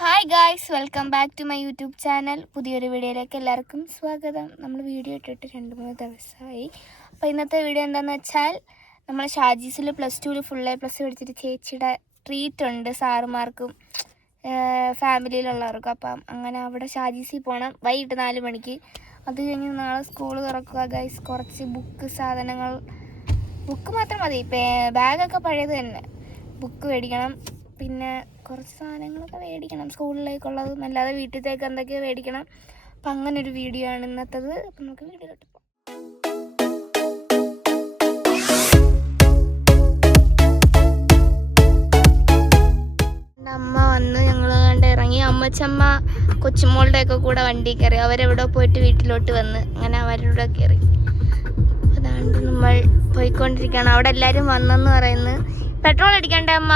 Hi guys, welcome back to my YouTube channel. പുതിയൊരു വീഡിയോയിലേക്ക് എല്ലാവർക്കും സ്വാഗതം. നമ്മൾ വീഡിയോ ഇട്ടിട്ട് 2-3 ദിവസമായി. അപ്പോൾ ഇന്നത്തെ വീഡിയോ എന്താണെന്ന് വെച്ചാൽ, നമ്മൾ ഷാജീസിൽ +2 ഫുൾ A+ മേടിച്ചിട്ട് ചേച്ചിയുടെ ട്രീറ്റ് ഉണ്ട് സാറുമാർക്കും ഫാമിലിയിലുള്ളവർക്കും. അപ്പം അങ്ങനെ അവിടെ ഷാജീസിൽ പോകണം വൈകിട്ട് 4 മണിക്ക്. അത് കഴിഞ്ഞ് നാളെ സ്കൂൾ തുറക്കുക ഗൈസ്. കുറച്ച് ബുക്ക് സാധനങ്ങൾ, ബുക്ക് മാത്രം മതി, ബാഗൊക്കെ പഴയത് തന്നെ. ബുക്ക് മേടിക്കണം, പിന്നെ കുറച്ച് സാധനങ്ങളൊക്കെ മേടിക്കണം സ്കൂളിലേക്കുള്ളത്, അല്ലാതെ വീട്ടിലത്തേക്ക് എന്തൊക്കെയോ മേടിക്കണം. അപ്പം അങ്ങനെ ഒരു വീഡിയോ ആണ് ഇന്നത്തേത്. അപ്പം നമുക്ക് വീഡിയോയിലോട്ട് പോകാം. അമ്മ വന്ന് ഞങ്ങൾ കണ്ട് ഇറങ്ങി. അമ്മച്ചമ്മ കൊച്ചുമോളുടെയൊക്കെ കൂടെ വണ്ടി കയറി. അവരെവിടെ പോയിട്ട് വീട്ടിലോട്ട് വന്ന് അങ്ങനെ അവരുടെ കയറി. അതാണ്ട് നമ്മൾ പോയിക്കൊണ്ടിരിക്കുകയാണ്. അവിടെ എല്ലാവരും വന്നെന്ന് പറയുന്നു. പെട്രോൾ അടിക്കണ്ടേ അമ്മ?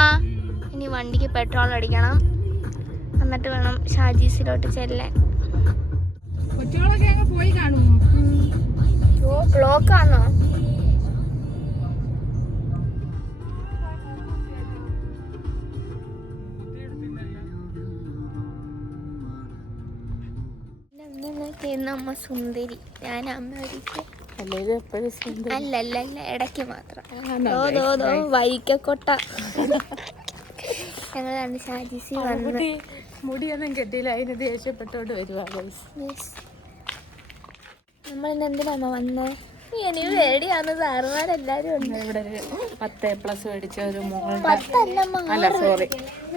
ഇനി വണ്ടിക്ക് പെട്രോൾ അടിക്കണം, എന്നിട്ട് വേണം ഷാജീസിലോട്ട് ചെല്ലാൻ. ബ്ലോക്കാണോ? അമ്മ സുന്ദരി, ഞാൻ അമ്മ ഒരിക്കൽ അല്ല ഇടയ്ക്ക് മാത്രം. വൈക്കക്കൊട്ട ഞങ്ങൾ കണ്ട് ഷാജീസി വന്ന് മുടിയൊന്നും കെട്ടിയില്ല, അതിന് ദേഷ്യപ്പെട്ടോണ്ട് വരുവാ. നമ്മൾ ഇന്ന് എന്തിനാ വന്നേ? എനിക്ക് പേടിയാന്ന്. സാറുമാരെല്ലാരും ഉണ്ട്. ഇവിടെ ഒരു 10A+ മേടിച്ച ഒരു അല്ല സോറി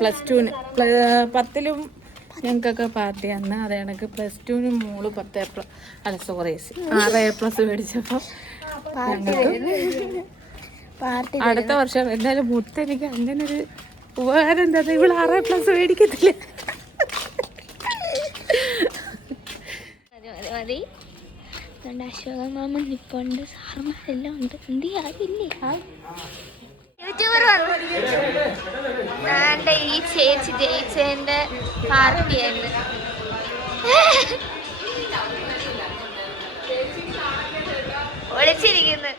+2 10ലും ഞങ്ങൾക്കൊക്കെ പാർട്ടി അന്ന്. അത് കണക്ക് +2 മോള് 10A+ അല്ല സോറി 6A+ മേടിച്ചപ്പോൾ പാർട്ടി അടുത്ത വർഷം എന്തായാലും മുത്തെനിക്ക് അങ്ങനെ ഒരു ഉപകാരം എന്താ, ഇവിടെ 6A+ മേടിക്കത്തില്ല. മതി. അശോക മാമ നിപ്പുണ്ട്, സാറുമാരെല്ലാം ഉണ്ട്. എന്ത് ആരില്ലേ? യൂട്യൂബർ വന്നു. ഈ ചേച്ചി ജയിച്ചതിന്റെ പാർട്ടിയായിരുന്നു. ഒളിച്ചിരിക്കുന്നു.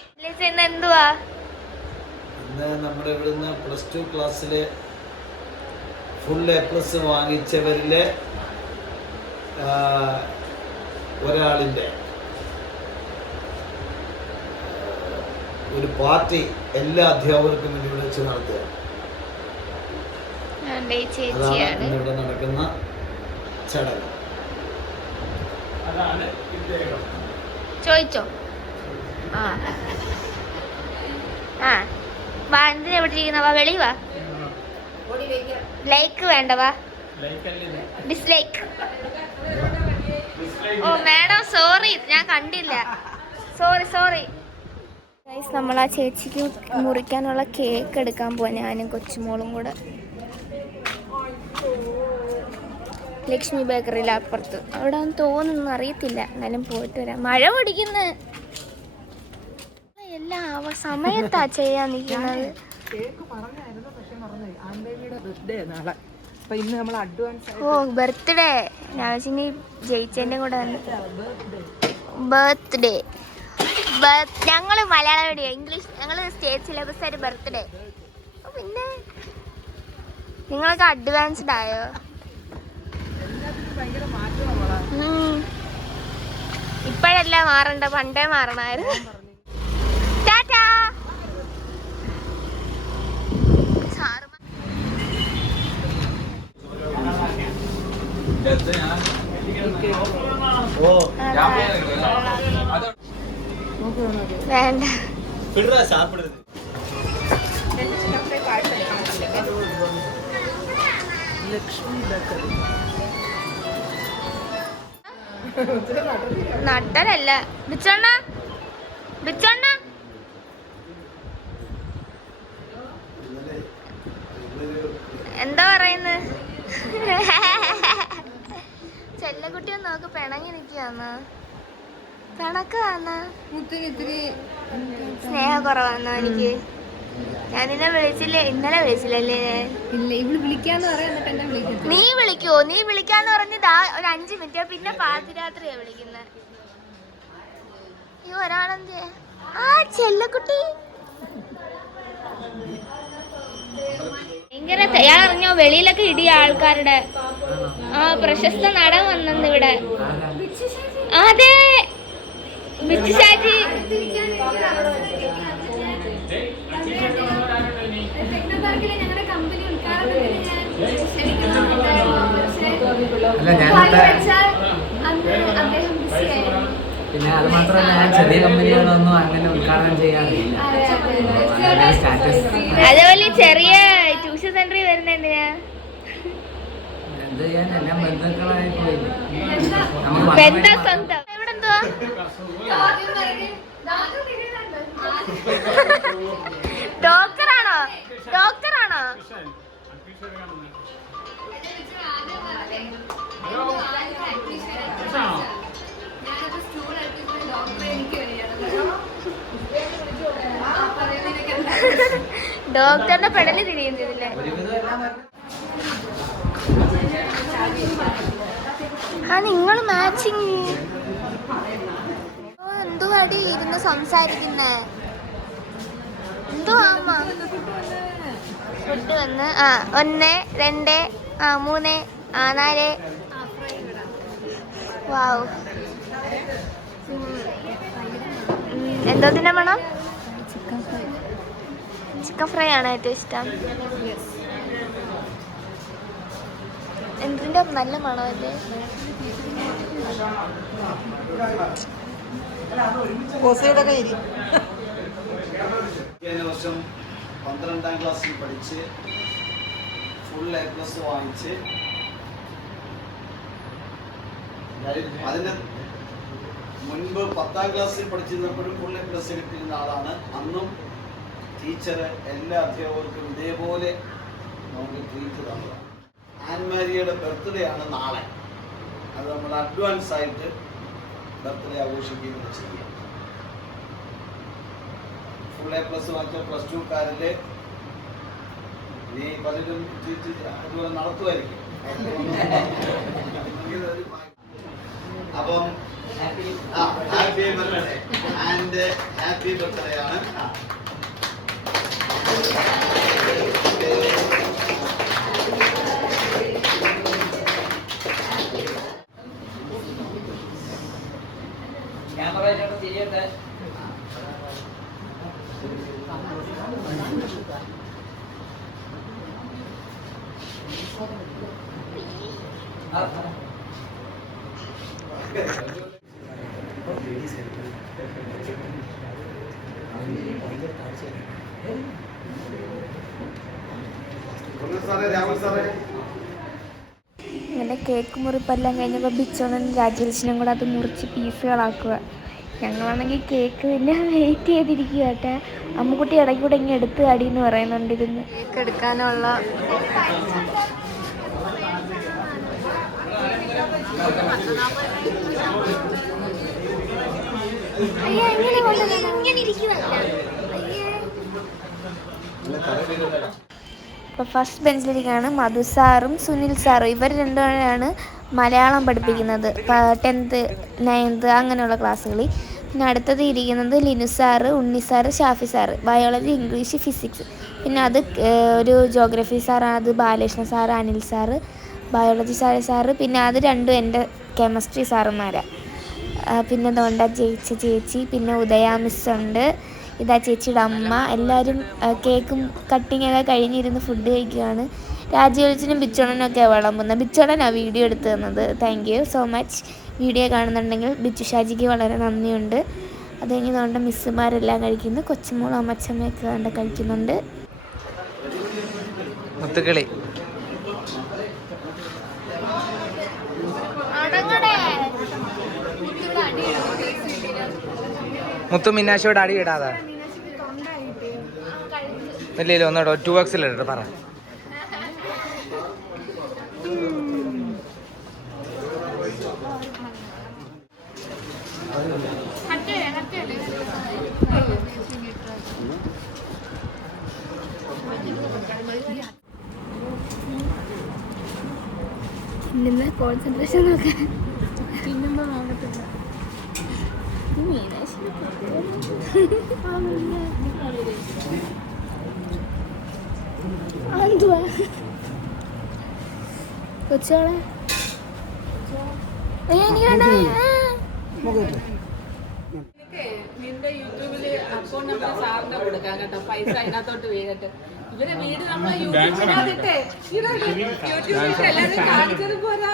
ഇന്ന് എന്തുവാ? നമ്മുടെ ഇവിടുന്ന് +2 ക്ലാസ്സിലെ ഫുൾ A+ വാങ്ങിച്ചവരിലെ ഒരാളിൻ്റെ ഒരു പാർട്ടി എല്ലാ അധ്യാപകർക്കും വേണ്ടി വിളിച്ച് നടത്തുക. അതാണ് ഇവിടെ നടക്കുന്ന ചടങ്ങ്. അതാണ് ചോദിച്ചോ? വാ, എന്തിനാ ഇവിടെ ഇരിക്കുന്ന? വാ, വെളി വാ. ലൈക്ക് വേണ്ട, വാ. ഡിസ്ലൈക്ക്. ഓ മാഡം സോറി, ഞാൻ കണ്ടില്ല. സോറി ഗൈസ്, നമ്മൾ ആ ചേച്ചിക്ക് മുറിക്കാനുള്ള കേക്ക് എടുക്കാൻ പോവാ, ഞാനും കൊച്ചുമോളും കൂടെ. ലക്ഷ്മി ബേക്കറിയിൽ അപ്പുറത്ത്. അവിടെ ഒന്നും തോന്നുന്നു, അറിയത്തില്ല. എന്നാലും പോയിട്ട് വരാം. മഴ പിടിക്കുന്നു. എല്ലാം സമയത്താ ചെയ്യാൻ നിൽക്കുന്നത്. ഓ ബർത്ത്ഡേ, രാജിനി ജയിച്ചതിൻ്റെ കൂടെ ബർത്ത്ഡേ. ഞങ്ങള് മലയാളം മീഡിയം, ഇംഗ്ലീഷ്, ഞങ്ങള് സ്റ്റേറ്റ് സിലബസ് ആയിട്ട് ബർത്ത്ഡേ. പിന്നെ നിങ്ങളൊക്കെ അഡ്വാൻസ്ഡ് ആയോ? ഇപ്പോഴല്ല മാറണ്ട, പണ്ടേ മാറണമായിരുന്നു. ടാറ്റാ. വേണ്ട. നട്ടലല്ല ബിച്ചോണ്ണ. എന്താ പറയുന്നത്? ചെല്ലക്കുട്ടി ഒന്ന് നോക്ക്, പിണങ്ങി നിൽക്കാന്ന്. പിണക്കാന്ന്, സ്നേഹക്കുറവാന്നോ എനിക്ക്? ഞാൻ നിന്നെ വിളിച്ചില്ലേ? ഇന്നലെ വിളിച്ചില്ലല്ലേ? നീ വിളിക്കുവോ? നീ വിളിക്കാന്ന് പറഞ്ഞതാ ഒരു 5 മിനിറ്റ്, പിന്നെ പാതിരാത്രിയാ വിളിക്കുന്നത്. ഈ ഒരാളെന്തേ? ആ ചെല്ലക്കുട്ടി. ഭയങ്കര ഞാൻ അറിഞ്ഞോ വെളിയിലൊക്കെ ഇടിയ ആൾക്കാരുടെ പ്രശസ്ത നടൻ വന്നെന്ന് ഇവിടെ. അതെ, ബിച്ചു ഷാജി. പിന്നെ അത് മാത്രമല്ല, ഞാൻ ചെറിയ കമ്പനികളൊന്നും അങ്ങനെ ഉദ്ഘാടനം ചെയ്യാറില്ല. അതേപോലെ ചെറിയ ട്യൂഷൻ സെന്ററിൽ വരുന്ന എന്തിനാ? എന്ത് ചെയ്യാൻ, എല്ലാം ബന്ധുക്കളായി പോയി. ബന്ധം സ്വന്തം. ഇവിടെ എന്തുവാ? ഡോക്ടറാണോ? ഡോക്ടറാണോ? ഡോക്ടറിന്റെ പെടല് തിരിയുന്നില്ലേ? നിങ്ങൾ മാച്ചിങ് എന്തുവാടി ഇരുന്ന് സംസാരിക്കുന്നേ? എന്തുവാ അമ്മ? ഫുഡ് വന്ന് 1 2 3 4. വാവ്, എന്തോതിന്റെ മണം? ചിക്കൻ ഫ്രൈ ആണ് ഏറ്റവും ഇഷ്ടം. എന്തിന്റെ നല്ല മണമല്ലേ? വർഷം 12ാം ക്ലാസ്സിൽ പഠിച്ച് ഫുൾ A+ വാങ്ങിച്ച് അതിന് മുൻപ് 10ാം ക്ലാസ്സിൽ പഠിച്ചിരുന്നപ്പോഴും ഫുൾ A+ കിട്ടിയിരുന്ന ആളാണ്. അന്നും ടീച്ചർ എല്ലാ അധ്യാപകർക്കും ഇതേപോലെ നമുക്ക് ട്രീറ്റ് തന്നതാണ്. ആൻമാരിയുടെ ബർത്ത്ഡേ ആണ് നാളെ. അത് നമ്മൾ അഡ്വാൻസ് ആയിട്ട് ബർത്ത്ഡേ ആഘോഷിക്കുകയും ചെയ്യാം. ഫുൾ A+ വാങ്ങിച്ച +2-കാരില് നീ പലരും അതുപോലെ നടത്തുമായിരിക്കും. അപ്പം happy birthday and happy birthday ആണ്. ഇങ്ങനെ കേക്ക് മുറിപ്പെല്ലാം കഴിഞ്ഞപ്പോൾ ബിച്ചോണും രാജലക്ഷ്മിയും കൂടെ അത് മുറിച്ച് പീസുകളാക്കുക. ഞങ്ങളാണെങ്കിൽ കേക്ക് പിന്നെ വെയിറ്റ് ചെയ്തിരിക്കുക കേട്ടെ. അമ്മുക്കുട്ടി ഇടയ്ക്ക് കൂടെ ഇങ്ങനെ എടുത്ത് അടിയെന്ന് പറയുന്നുണ്ടിരുന്നു. കേക്ക് എടുക്കാനുള്ള ഇപ്പോൾ ഫസ്റ്റ് ബെഞ്ചിലിരിക്കുകയാണ് മധു സാറും സുനിൽ സാറും. ഇവർ രണ്ടുപേരാണ് മലയാളം പഠിപ്പിക്കുന്നത് 10th 9th അങ്ങനെയുള്ള ക്ലാസ്സുകളിൽ. പിന്നെ അടുത്തത് ഇരിക്കുന്നത് Linu sir, Unni sir, Shafi sir. Biology, English, physics. പിന്നെ അത് ഒരു ജോഗ്രഫി സാറാണ്, അത് Balakrishna sir, Anil sir. Biology sir. പിന്നെ അത് രണ്ടും എൻ്റെ കെമിസ്ട്രി സാറുമാരാണ്. പിന്നെ അതുകൊണ്ട് ചേച്ചി, പിന്നെ ഉദയ മിസ്സുണ്ട്, ഇതാ ചേച്ചിയുടെ അമ്മ. എല്ലാവരും കേക്കും കട്ടിങ്ങൊക്കെ കഴിഞ്ഞിരുന്ന് ഫുഡ് കഴിക്കുകയാണ്. രാജീവലിച്ചിനും ബിച്ചോണനും ഒക്കെ വിളമ്പുന്നത്. ബിച്ചോണനാണ് വീഡിയോ എടുത്തു തന്നത്. Thank you so much. Video കാണുന്നുണ്ടെങ്കിൽ ബിച്ചു ഷാജിക്ക് വളരെ നന്ദിയുണ്ട്. അത് കഴിഞ്ഞതുകൊണ്ട് മിസ്സുമാരെല്ലാം കഴിക്കുന്നു. കൊച്ചുമോളും അമ്മച്ചമ്മയൊക്കെ കണ്ട് കഴിക്കുന്നുണ്ട്. മുത്തുക്കളി മുത്തു മിന്നാശോട് അടി ഇടാതെ ഇല്ലല്ലോ, ഒന്നോട്ടോ 2x ഇട്ടോ പറ. കോൺസെൻട്രേഷൻ നോക്കാൻ പിന്നുമ്പോ നോക്കത്തില്ല. മീനാശി എന്തുവാ കൊച്ചുകളെ എനിക്ക് വേണ്ട. നിന്റെ യൂട്യൂബില് അക്കൗണ്ട് നമ്പർ സാറിന്റെ കൊടുക്കാം കേട്ടോ, പൈസ അതിനകത്തോട്ട് വീഴട്ടെ. ഇവരെ വീട് നമ്മളെ യൂട്യൂബിനകത്തിട്ടെ യൂട്യൂബിൽ എല്ലാവരും കാണിച്ചത് പോരാ.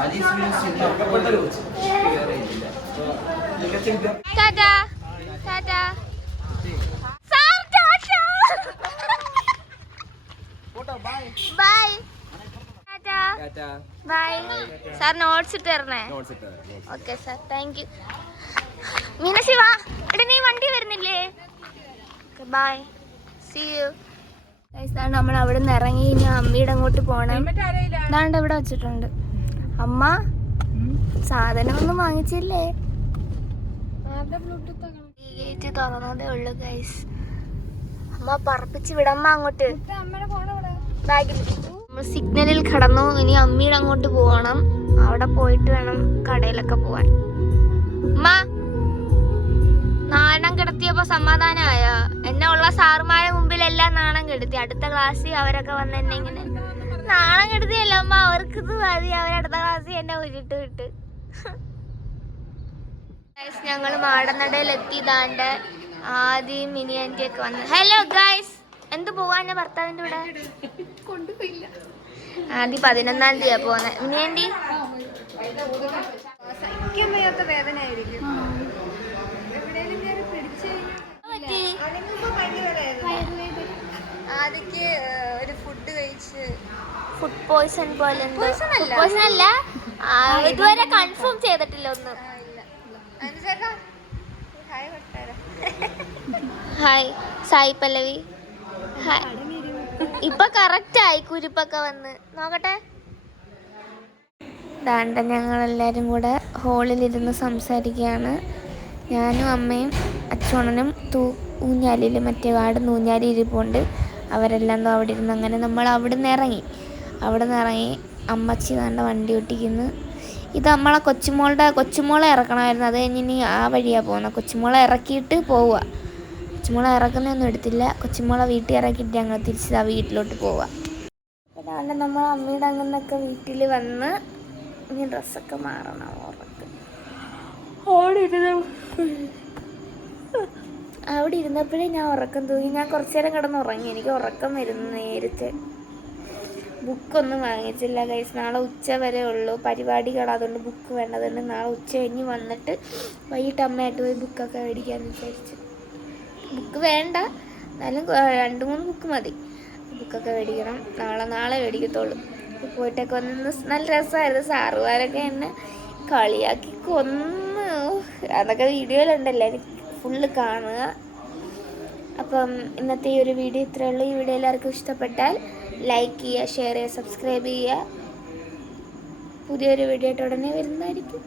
അടി 5000 ഒക്കെ ഞങ്ങൾക്ക് Tata Tata sir tata bye tata bye sir notes ഇട്ട് തരണേ ഓക്കെ സാർ താങ്ക് യു മീനക്ഷി വാ എടാ നീ വണ്ടി വരുന്നില്ലേ ബൈ സീ യു നമ്മൾ അവിടെ നിന്ന് ഇറങ്ങി ഇനി അമ്മയുടെ അങ്ങോട്ട് പോകണം ഇതാണ്ട് ഇവിടെ വെച്ചിട്ടുണ്ട് അമ്മ സാധനമൊന്നും വാങ്ങിച്ചില്ലേ ഗേറ്റ് തുറന്നതേ ഉള്ളു ഗൈസ് അമ്മ പറപ്പിച്ച് വിടമ്മ അങ്ങോട്ട് ബാഗിൽ നമ്മൾ സിഗ്നലിൽ കടന്നു ഇനി അമ്മയുടെ അങ്ങോട്ട് പോകണം അവിടെ പോയിട്ട് വേണം കടയിലൊക്കെ പോവാൻ അമ്മ നാണം കിടത്തിയപ്പോ സമാധാനമായ എന്നെ ഉള്ള സാറുമാരുടെ മുമ്പിലെല്ലാം നാണം കെടുത്തി അടുത്ത ക്ലാസ്സിൽ അവരൊക്കെ വന്ന് എന്നെ ഇങ്ങനെ നാണം കെടുത്തിയല്ല അമ്മ അവർക്ക് ഇത് മതി അവരടുത്ത ക്ലാസ്സിൽ എന്നെ ഉരുട്ട് വിട്ട് ഞങ്ങൾ മാടനടയിൽ എത്തിയതാണ്ട് ആദ്യം മിനി ആന്റി ഒക്കെ വന്നു ഹലോ ഗൈസ് എന്ത് പോവാൻ ഭർത്താവിന്റെ കൂടെ കൊണ്ടുപോയില്ല ആദ്യം 11-ാം തീയതിയാ പോന്നെ മിനി ആന്റി ആദ്യക്ക് ഒരു ഫുഡ് കഴിച്ച് ഫുഡ് പോയ്സൺ പോലെ പോയ്സൺ അല്ല ഇതുവരെ കൺഫേം ചെയ്തിട്ടില്ല ഒന്നും ഹായ് സായി പല്ലവി ഇപ്പൊ കറക്റ്റ് ആയി കുരിപ്പൊക്കെ വന്ന് നോക്കട്ടെ ദാണ്ട ഞങ്ങളെല്ലാവരും കൂടെ ഹോളിലിരുന്ന് സംസാരിക്കുകയാണ് ഞാനും അമ്മയും അച്ഛനും ഊഞ്ഞാലിൽ മറ്റേ വാർഡ് ഊഞ്ഞാലി ഇരിപ്പുണ്ട് അവരെല്ലാം അവിടെ ഇരുന്ന് അങ്ങനെ നമ്മൾ അവിടെ നിന്ന് ഇറങ്ങി അമ്മച്ചി ദാണ്ട വണ്ടി ഒട്ടിക്കുന്നു ഇത് നമ്മളെ കൊച്ചുമോളെ ഇറക്കണമായിരുന്നു അത് കഴിഞ്ഞ് ഇനി ആ വഴിയാണ് പോകുന്നത് കൊച്ചുമോളെ ഇറക്കിയിട്ട് പോവുക കൊച്ചുമോളെ ഇറക്കുന്നൊന്നും എടുത്തില്ല കൊച്ചുമോളെ വീട്ടിൽ ഇറക്കിയിട്ട് ഞങ്ങൾ തിരിച്ച് ആ വീട്ടിലോട്ട് പോവുക അതാണ്ട് നമ്മൾ അമ്മയുടെ അങ്ങനൊക്കെ വീട്ടിൽ വന്ന് ഇനി ഡ്രസ്സൊക്കെ മാറണം അവിടെ ഇരുന്നപ്പോഴേ ഞാൻ ഉറക്കം തൂങ്ങി ഞാൻ കുറച്ചു നേരം കിടന്ന് ഉറങ്ങി എനിക്ക് ഉറക്കം വരുന്നു നേരത്തെ ബുക്കൊന്നും വാങ്ങിച്ചില്ല ഗൈസ് നാളെ ഉച്ച വരെ ഉള്ളൂ പരിപാടികൾ അതുകൊണ്ട് ബുക്ക് വേണ്ടതുകൊണ്ട് നാളെ ഉച്ച കഴിഞ്ഞ് വന്നിട്ട് വൈകിട്ട് അമ്മയായിട്ട് പോയി ബുക്കൊക്കെ മേടിക്കാമെന്ന് വിചാരിച്ചു ബുക്ക് വേണ്ട എന്നാലും 2-3 ബുക്ക് മതി ബുക്കൊക്കെ മേടിക്കണം നാളെ മേടിക്കത്തുള്ളൂ പോയിട്ടൊക്കെ വന്ന് നല്ല രസമായിരുന്നു സാറുമാരൊക്കെ എന്നെ കളിയാക്കി കൊന്ന് അതൊക്കെ വീഡിയോയിലുണ്ടല്ലോ എനിക്ക് ഫുള്ള് കാണുക അപ്പം ഇന്നത്തെ ഈ ഒരു വീഡിയോ ഇത്രയേ ഉള്ളൂ ഈ വീഡിയോ എല്ലാവർക്കും ഇഷ്ടപ്പെട്ടാൽ ലൈക്ക് ചെയ്യുക ഷെയർ ചെയ്യുക സബ്സ്ക്രൈബ് ചെയ്യുക പുതിയൊരു വീഡിയോ ആയിട്ട് ഉടനെ വരുന്നതായിരിക്കും.